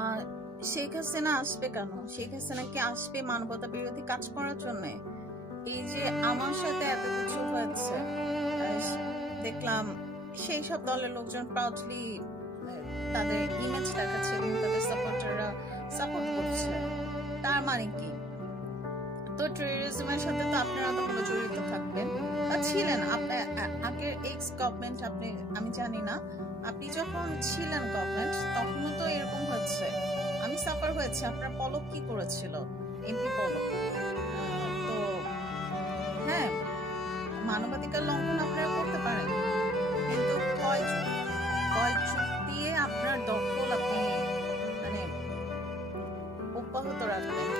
আহ শেখ হাসিনা আসবে কেন? শেখ হাসিনা কি আসবে মানবতা বিরোধী কাজ করার জন্য? এই যে আমার সাথে এত কিছু হয়েছে, দেখলাম সেই সব দলের লোকজন প্রাউডলি তাদের ইমেজ দেখাচ্ছে এবং তাদের সাপোর্টাররা সাপোর্ট করছে। তার মানে কি? তো টেররিজমের সাথে তো আপনারা তখন জড়িত থাকবেন বা ছিলেন। আপনার আগের এক্স গভর্নমেন্ট, আমি জানি না, আপনি যখন ছিলেন গভর্নমেন্ট তখনও তো এরকম হচ্ছে। আমি সাফার হয়েছে। আপনার পলক কি করেছিল? এমপি পলক। তো হ্যাঁ, মানবাধিকার লঙ্ঘন আপনারা করতে পারেন, কিন্তু কয় যুগ দিয়ে আপনার দখল আপনি মানে অব্যাহত রাখবেন?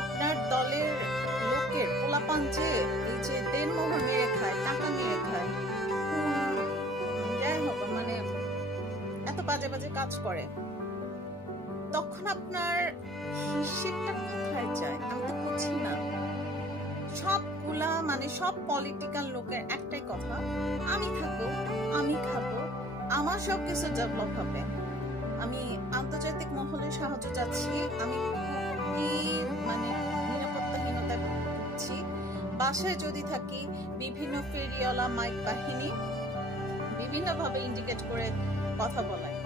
আপনার দলের লোকের পোলাপান যে এই যে দেনমোহর মেরে খায়, টাকা মেরে খায়, যাই হোক মানে এত বাজে বাজে কাজ করে, তখন আপনার হিসেবটা কোথায় যায়? আমি তো বুঝি না। সবগুলা মানে সব পলিটিক্যাল লোকের একটাই কথা, আমি থাকবো, আমি খাবো, আমার সবকিছু ডেভেলপ হবে। আমি আন্তর্জাতিক মহলে সাহায্য চাচ্ছি, আমি মানে নিরাপত্তাহীনতায় ভুগছি। বাসায় যদি থাকি, বিভিন্ন ফেরিওয়ালা মাইক বাহিনী বিভিন্ন ভাবে ইন্ডিকেট করে কথা বলায়,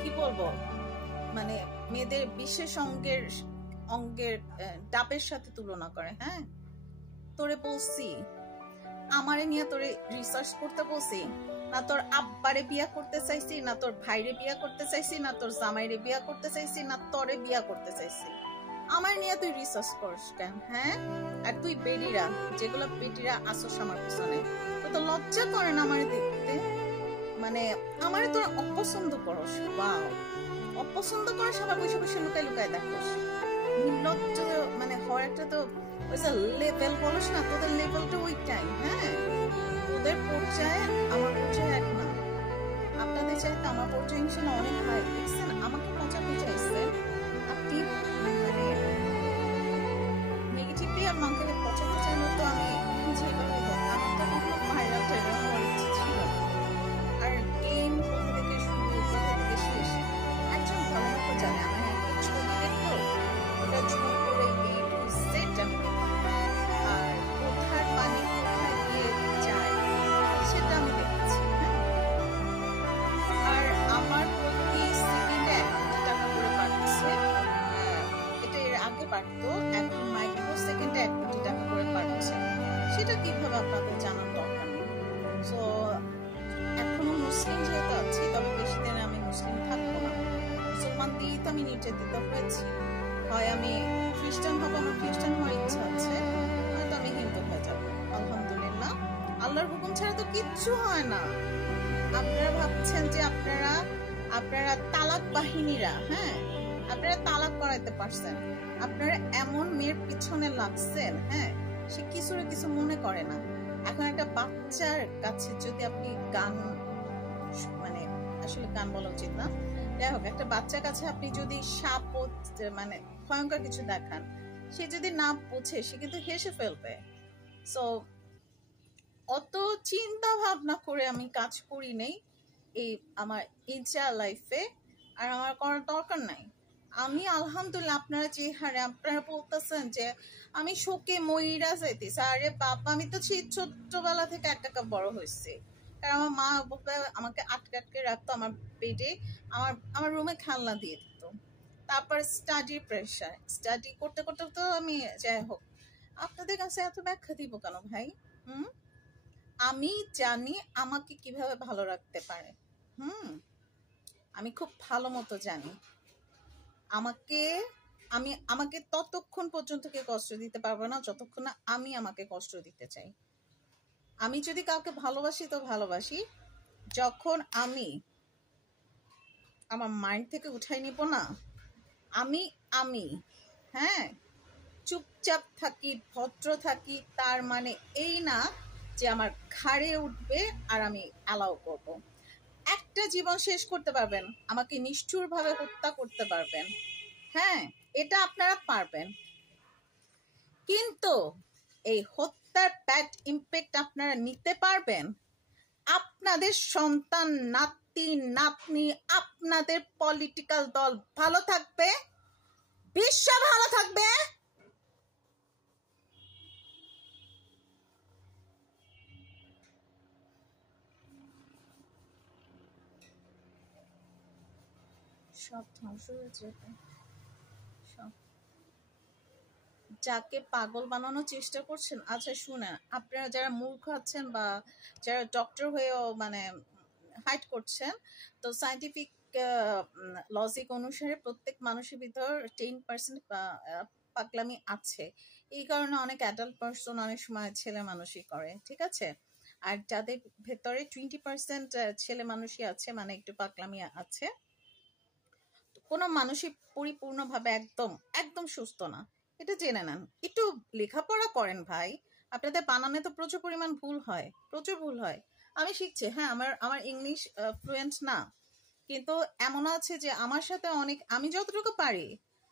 কি বলবো, মানে মেয়েদের বিশেষ অঙ্গের ডাবের সাথে তুলনা করে। হ্যাঁ, তোরে বলছি, আমারে নিয়ে তোরে রিসার্চ করতে বলছি না? তোর আব্বারে বিয়া করতে চাইছি না? তোর ভাইরে বিয়া করতে চাইছি না? তোর জামাইরে বিয়া করতে চাইছি না? তোরে বিয়া করতে চাইছি? আমার নিয়ে তুই রিসার্চ করিস কেন? হ্যাঁ, আর তুই বেডিরা, যেগুলো বেডিরা আসোস আমার পিছনে, তো লজ্জা করে না আমার দেখতে? মানে আমারে তোরা অপছন্দ করস। ওয়াও, অপছন্দ করা সবার বসে বসে লুকায় লুকায় দেখোস। নির্লজ্জ মানে হওয়ার একটা তো লেভেল বলস না, তোদের লেভেলটা ওইটাই। হ্যাঁ, তোদের পর্যায়ে আমার পর্যায়ে এক না। আপনাদের চাইতে আমার পর্যায়ে ইনশাল্লাহ অনেক হাই। দেখছেন আমাকে পচাতে চাইছে আপনি, মানে নেগেটিভলি আমাকে পচাতে চাইলে তো আমি যেভাবে আমার তো কখনো ভাইরাল টাইরাল হওয়ার ইচ্ছে ছিল না। আর গেম কোথা থেকে শুরু, কোথা থেকে শেষ একজন ভালো মতো জানে। আমার একটা ছবি দেখলো, ওটা ঝুম করে এই টু জেড আমি দেখি, আর কোথার পানি কোথায় গিয়ে যায় সেটা আমি দেখেছি। আর আমার প্রতি সেকেন্ডে 1 কোটি টাকা করে পাচ্ছে। এটা এর আগে পারতো, এখন মাইক্রো সেকেন্ডে 1 কোটি টাকা করে পাচ্ছে। সেটা কিভাবে আপনাদের জানার দরকার নেই। সো এখনো মুসলিম যেহেতু আছি, তবে বেশি দিনে আমি মুসলিম থাকবো না। মুসলমান দিয়েই তো আমি নির্যাতিত হয়েছি। হয় আমি খ্রিস্টান হবো, আমার খ্রিস্টান হওয়ার ইচ্ছা আছে, হয়তো আমি হিন্দু হয়ে যাবো। আলহামদুলিল্লাহ, আল্লাহর হুকুম ছাড়া তো কিচ্ছু হয় না। আপনারা ভাবছেন যে আপনারা তালাক বাহিনীরা, হ্যাঁ, আপনারা তালাক করাইতে পারছেন, আপনারা এমন মেয়ের পিছনে লাগছেন, হ্যাঁ, সে কিছু মনে করে না। এখন একটা বাচ্চার কাছে যদি আপনি গান, মানে আসলে গান বলা উচিত না, যাই হোক, একটা বাচ্চার কাছে আপনি যদি সাপ মানে ভয়ঙ্কর কিছু দেখান, সে যদি না বোঝে সে কিন্তু হেসে ফেলবে। সো অত চিন্তা ভাবনা করে আমি কাজ করি নেই এই আমার ইচ্ছা লাইফে, আর আমার করার দরকার নাই। আমি আলহামদুলিল্লাহ, আপনারা যে হারে আপনারা বলতেছেন যে আমি শোকে ময়রা যাইতেছি, আরে বাবা, আমি তো সেই ছোট্টবেলা থেকে একা বড় হয়েছি। কারণ আমার মা বাবা আমাকে আটকে রাখতো আমার বেডে, আমার রুমে খেলনা দিয়ে দিত। তারপর স্টাডির প্রেশার, স্টাডি করতে করতে তো আমি, যাই হোক, আপনাদের কাছে এত ব্যাখ্যা দিব কেন ভাই? আমি জানি আমাকে কিভাবে ভালো রাখতে পারে। আমি খুব ভালো মতো জানি আমাকে ততক্ষণ পর্যন্ত কেউ কষ্ট দিতে পারবে না যতক্ষণ না আমি আমাকে কষ্ট দিতে চাই। আমি যদি কাউকে ভালোবাসি তো ভালোবাসি যখন আমি আমার মাইন্ড থেকে উঠাই নিব না, আমি হ্যাঁ, চুপচাপ থাকি, ভদ্র থাকি, তার মানে এই না যে আমার ঘাড়ে উঠবে আর আমি অ্যালাউ করব। একটা জীবন শেষ করতে পারবেন, আমাকে নিষ্ঠুরভাবে হত্যা করতে পারবেন, হ্যাঁ, এটা আপনারা পারবেন, কিন্তু এই হত্যার ব্যাড ইম্প্যাক্ট আপনারা নিতে পারবেন আপনাদের সন্তান নাতি নাতনি আপনাদের পলিটিক্যাল দল ভালো থাকবে, বিশ্ব ভালো থাকবে। সব ধ্বংস হয়ে যাবে, সব যাকে পাগল বানানোর চেষ্টা করছেন। আচ্ছা শুনেন, আপনারা যারা মূর্খ আছেন বা যারা ডক্টর হয়েও মানে হাইট করছেন, তো সায়েন্টিফিক লজিক অনুসারে প্রত্যেক মানুষের ভিতর 10% পাগলামি আছে। এই কারণে অনেক অ্যাডাল্ট পার্সন অনেক সময় ছেলে মানুষই করে, ঠিক আছে। আর যাদের ভেতরে 20% ছেলে মানুষই আছে, মানে একটু পাগলামি আছে, কোনো মানুষই পরিপূর্ণভাবে একদম একদম সুস্থ না, এটা জেনে নেন। একটু লেখাপড়া করেন ভাই, আপনাদের বানানে তো প্রচুর পরিমাণ ভুল হয়, প্রচুর ভুল হয়। আমি শিখছি, হ্যাঁ, আমার আমার ইংলিশ ফ্লুয়েন্ট না, কিন্তু এমনও আছে যে আমার সাথে অনেক, আমি যতটুকু পারি,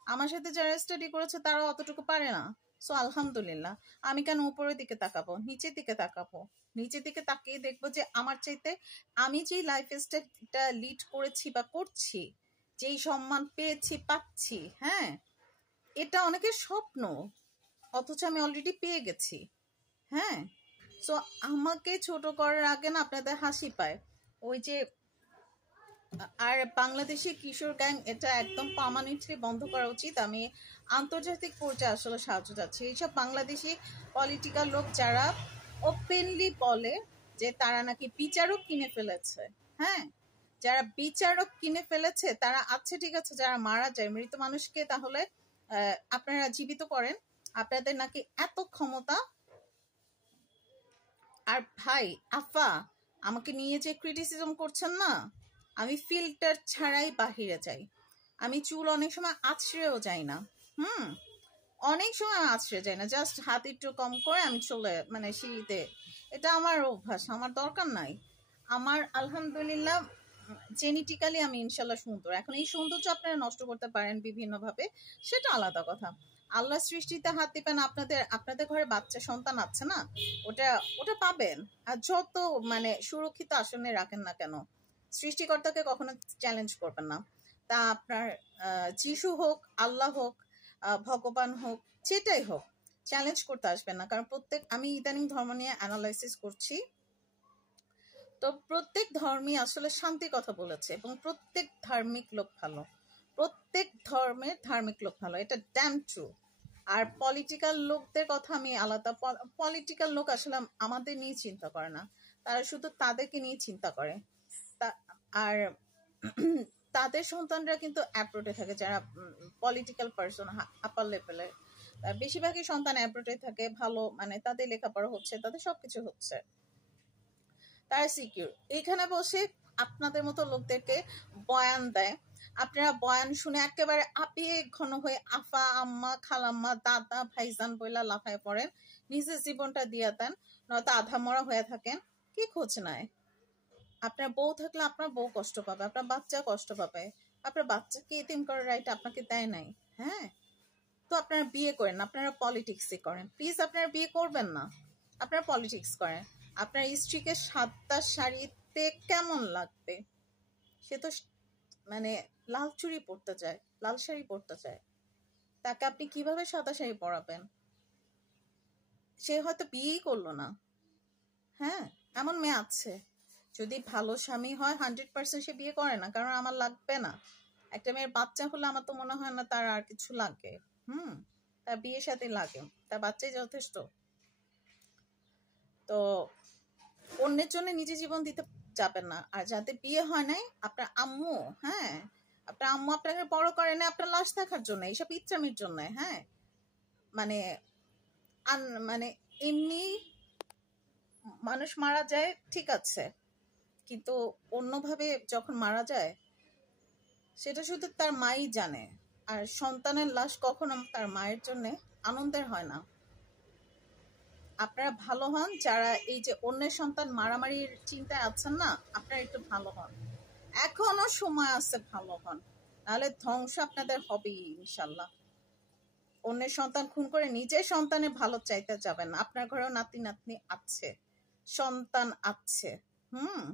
আমার সাথে যারা স্টাডি করেছে তারা অতটুকু পারে না। সো আলহামদুলিল্লাহ, আমি কেন উপরের দিকে তাকাবো, নিচের দিকে তাকাবো? নিচের দিকে তাকিয়ে দেখবো যে আমার চাইতে আমি যেই লাইফ স্টাইলটা লিড করেছি বা করছি, যেই সম্মান পেয়েছি পাচ্ছি, হ্যাঁ, এটা অনেকের স্বপ্ন, অথচ আমি অলরেডি পেয়ে গেছি। হ্যাঁ, সো আমাকে ছোট করার আগে না আপনাদের হাসি পায়। ওই যে, আর বাংলাদেশি কিশোর গ্যাং এটা একদম পার্মানেন্টলি বন্ধ করা উচিত। আমি আন্তর্জাতিক পর্যায়ে আসলে সাহায্য চাচ্ছি। এইসব বাংলাদেশি পলিটিক্যাল লোক যারা ওপেনলি বলে যে তারা নাকি বিচারক কিনে ফেলেছে, হ্যাঁ, যারা বিচারক কিনে ফেলেছে তারা আছে, ঠিক আছে, যারা মারা যায় মৃত মানুষকে তাহলে আপনারা জীবিত করেন, আপনাদের নাকি এত ক্ষমতা। আর ভাই আফা, আমাকে নিয়ে যে ক্রিটিসিজম করছেন না, আমি ফিল্টার ছাড়াই বাহিরে যাই। আমি চুল অনেক সময় আছড়েও যাই না, অনেক সময় আছড়ে যাই না, জাস্ট হাত একটু কম করে আমি চলে মানে সিঁড়িতে, এটা আমার অভ্যাস, আমার দরকার নাই। আমার আলহামদুলিল্লাহ জেনেটিক্যালি আমি ইনশাল্লাহ সুন্দর। এখন এই সৌন্দর্য আপনারা নষ্ট করতে পারেন বিভিন্নভাবে, সেটা আলাদা কথা। আল্লাহ সৃষ্টিতে হাত দিবেন, আপনাদের আপনাদের ঘরে বাচ্চা সন্তান আছে না, ওটা ওটা পাবেন। আর যত মানে সুরক্ষিত আসনে রাখেন না কেন, সৃষ্টিকর্তাকে কখনো চ্যালেঞ্জ করবেন না। তা আপনার যিশু হোক, আল্লাহ হোক, ভগবান হোক, যেটাই হোক, চ্যালেঞ্জ করতে আসবেন না। কারণ প্রত্যেক, আমি ইদানিং ধর্ম নিয়ে অ্যানালাইসিস করছি, তো প্রত্যেক ধর্মই আসলে শান্তির কথা বলেছে এবং প্রত্যেক ধার্মিক লোক ভালো, প্রত্যেক ধর্মের ধার্মিক লোক ভালো, এটা ড্যাম ট্রু। আর পলিটিক্যাল লোকদের কথা আমি আলাদা, পলিটিক্যাল লোক আসলে আমাদের নিয়ে চিন্তা করে না, তারা শুধু তাদেরকে নিয়ে চিন্তা করে। আর তাদের সন্তানরা কিন্তু অ্যাব্রোডে থাকে, যারা পলিটিক্যাল পার্সন আপার লেভেলের, বেশিরভাগই সন্তান অ্যাব্রোডে থাকে, ভালো মানে তাদের লেখাপড়া হচ্ছে, তাদের সবকিছু হচ্ছে, তারা সিকিউর। এখানে বসে আপনাদের মতো লোকদেরকে বয়ান দেয়, আপনারা বয়ান শুনে একেবারে আপিয়ে ঘন হয়ে আফা, আম্মা, খালাম্মা, দাদা, ভাইজান বইলা লাফায় পড়েন, নিজের জীবনটা দিয়ে দেন, নয়তো আধা মরা হয়ে থাকেন। কি খোঁজ নাই? আপনার বউ থাকলে আপনার বউ কষ্ট পাবে, আপনার বাচ্চা কষ্ট পাবে, আপনার বাচ্চাকে এতিম করার রাইট আপনাকে দেয় নাই। হ্যাঁ, তো আপনারা বিয়ে করেন, আপনারা পলিটিক্সই করেন, প্লিজ আপনারা বিয়ে করবেন না, আপনারা পলিটিক্স করেন। আপনার স্ত্রীকে সাদা শাড়িতে কেমন লাগবে? সে তো মানে লাল চুড়ি পরতে চায়, লাল শাড়ি পরতে চায়, তাকে আপনি কিভাবে সাদা শাড়ি পরাবেন? সে হয়তো বিয়েই করলো না। হ্যাঁ, এমন মেয়ে আছে, যদি ভালো স্বামী হয় 100% সে বিয়ে করে না, কারণ আমার লাগবে না। একটা মেয়ের বাচ্চা হলে আমার তো মনে হয় না তার আর কিছু লাগে। তার বিয়ের সাথে লাগে, তার বাচ্চাই যথেষ্ট। তো অন্যের জন্য নিজে জীবন দিতে যাবেন না। আর যাতে বিয়ে হয় নাই, আপনার আম্মু, হ্যাঁ, আপনার আম্মু আপনাকে বড় করে না আপনার লাশ দেখার জন্য, এইসব ইচ্ছামির জন্য। হ্যাঁ, মানে মানে এমনি মানুষ মারা যায় ঠিক আছে, কিন্তু অন্যভাবে যখন মারা যায় সেটা শুধু তার মাই জানে। আর সন্তানের লাশ কখনো তার মায়ের জন্য আনন্দের হয় না। আপনারা ভালো হন, যারা এই যে অন্যের সন্তান মারামারির চিন্তায় আছেন না, আপনারা একটু ভালো হন, এখনো সময় আছে, ভালো হন, নাহলে ধ্বংস আপনাদের হবেই ইনশাল্লাহ। অন্যের সন্তান খুন করে নিজের সন্তানের ভালো চাইতে যাবেন না। আপনার ঘরেও নাতি নাতনি আছে, সন্তান আছে, হুম